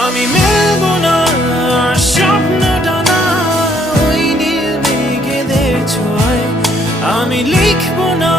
আমি মেলবো না স্বপ্নটা না ওই নীল মেঘেদের ছোঁয়ায়, আমি লিখবো না